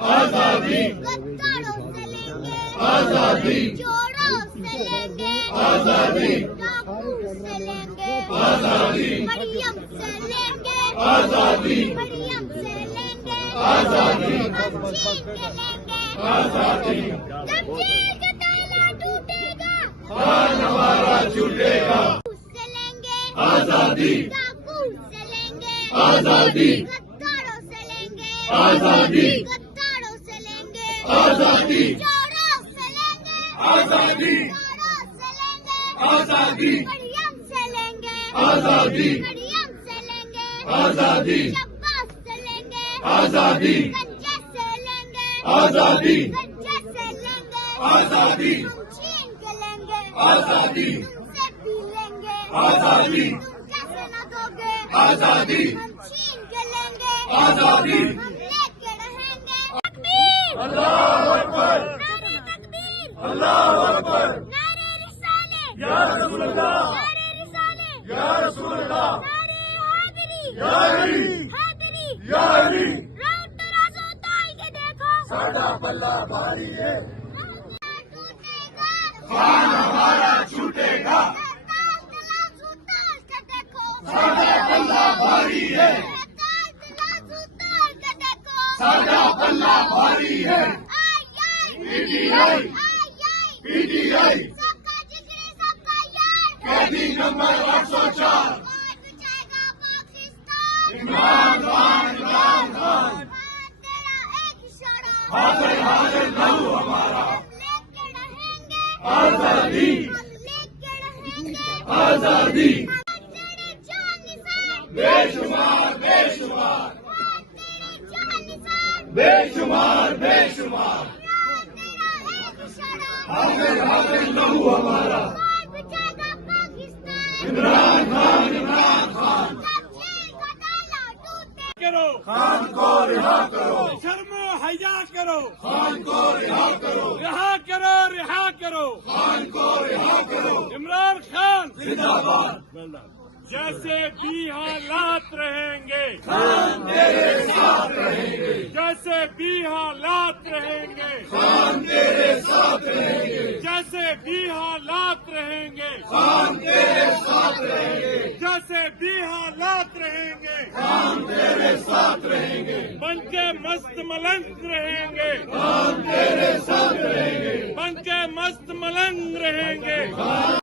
آزادی غداروں سے لیں گے آزادی چوروں سے لیں گے آزادی ڈاکو سے لیں گے آزادی مریم سے لیں گے آزادی مریم سے لیں گے آزادی ہم چھین کے لیں گے آزادی جب جیل کا تالا ٹوٹے گا خان ہمارا چھوٹے گا اس سے لیں گے آزادی ڈاکو سے لیں گے آزادی غداروں سے لیں گے آزادی غداروں سے لیں گے آزادی چوروں سے لیں گے آزادی چوروں سے لیں گے آزادی مریم سے لیں گے آزادی مریم سے لیں گے آزادی شباز سے لیں گے آزادی گنجے سے لیں گے آزادی گنجے سے لیں گے آزادی ہم چھین کے لیں گے آزادی تم سے بھی لیں گے آزادی تم کیسے نہ دو گے آزادی ہم چھین کے لیں گے آزادی ہم لے کے رہیں گے تکبیر اللہ اکبر نعرہ تکبیر اللہ اکبر نعرہ رسالے یا رسول اللہ نعرہ رسالے یا رسول اللہ نعرہ حیدری یا علی حیدری یا علی راؤ ترازو تال کے دیکھو ساڈا پلہ بھاری ہے ٹوٹے گا خان ہمارا چھوٹے گا تال ترازو تال کے دیکھو ساڈا پلہ بھاری ہے تال ترازو تال کے دیکھو ساڈا پلہ بھاری ہے پی ٹی آئی پی ٹی آئی سب کا جگر سب کا یار قیدی نمبر 804 کون بچائے گا پاکستان عمران خان عمران خان تیرا ایک اشارہ حاضر حاضر لہو ہمارا ہم لے کے رہیں گے آزادی ہم لے کے رہیں گے آزادی تیرے جان نثار بے شمار بے شمار تیرے جان نثار بے شمار بے شمار تیرا ایک اشارہ حاضر حاضر لہو ہمارا کون بچائے گا پاکستان عمران خان عمران خان جب جیل کا تالا ٹوٹے کرو خان کو رہا کرو شرم و حیا کرو خان کو رہا کرو رہا کرو رہا کرو خان کو رہا کرو عمران خان زندہ باد جیسے بھی حالات رہیں گے خان تیرے ساتھ رہیں گے جیسے بھی حالات رہیں گے خان تیرے ساتھ رہیں گے جیسے بھی حالات رہیں گے خان تیرے ساتھ رہیں گے جیسے بھی حالات رہیں گے خان تیرے ساتھ رہیں گے بن کے مست ملنگ رہیں گے خان تیرے ساتھ رہیں گے بن کے مست ملنگ رہیں گے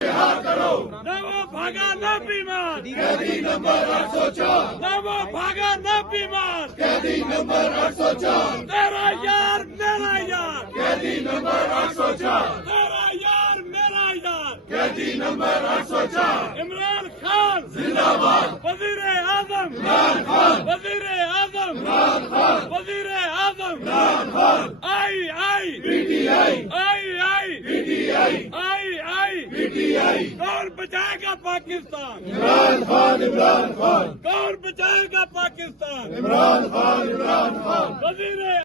رہا کرو نہ وہ بھاگا نہ بیمار قیدی نمبر 804 نہ وہ بھاگا نہ بیمار قیدی نمبر 804 تیرا یار میرا یار قیدی نمبر 804 تیرا یار میرا یار قیدی نمبر 804 عمران خان زندہ باد وزیر اعظم عمران خان وزیر اعظم عمران خان وزیر اعظم عمران خان آئی آئی پی ٹی آئی آئی آئی پی ٹی آئی آئی آئی پی ٹی آئی کون بچائے گا پاکستان عمران خان عمران خان کون بچائے گا پاکستان عمران خان عمران خان وزیر